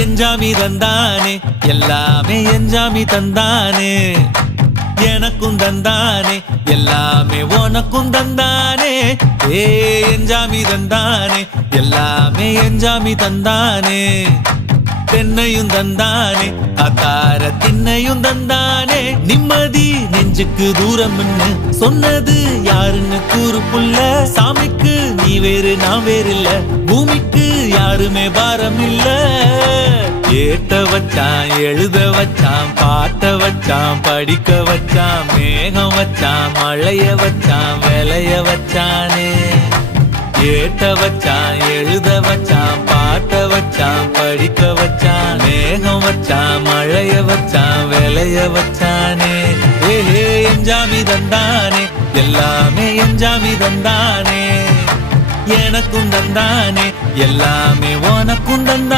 எஞ்சாமி தந்தானே எல்லாமே எஞ்சாமி தந்தானே எனக்கும் தந்தானே எல்லாமே உனக்கும் தந்தானே ஏ எஞ்சாமி தந்தானே எல்லாமே எஞ்சாமி தந்தானே தென்னையும் தந்தானே அத்தார திண்ணையும் தந்தானே நிம்மதி நெஞ்சுக்கு தூரம் சொன்னது யாருன்னு கூறு புள்ள சாமிக்கு நீ வேறு நான் வேறு இல்ல பூமிக்கு யாருமே பாரம் இல்ல ஏத்த வச்சான் எழுத வச்சான் பாட்ட வச்சான் படிக்க வச்சான் மேகம் வச்சான் மழைய வச்சான் விளைய வச்சானே ஏத்த வச்சான் எழுத வச்சான் பாட்ட வச்சான் படிக்க வச்சான் மேகம் வச்சான் மழைய வச்சான் விளைய வச்சானே ஏஹே எஞ்சாமி தந்தானே எல்லாமே எஞ்சாமி தந்தானே எனக்கும் தந்தானே எல்லாமே உனக்கும் தந்தானே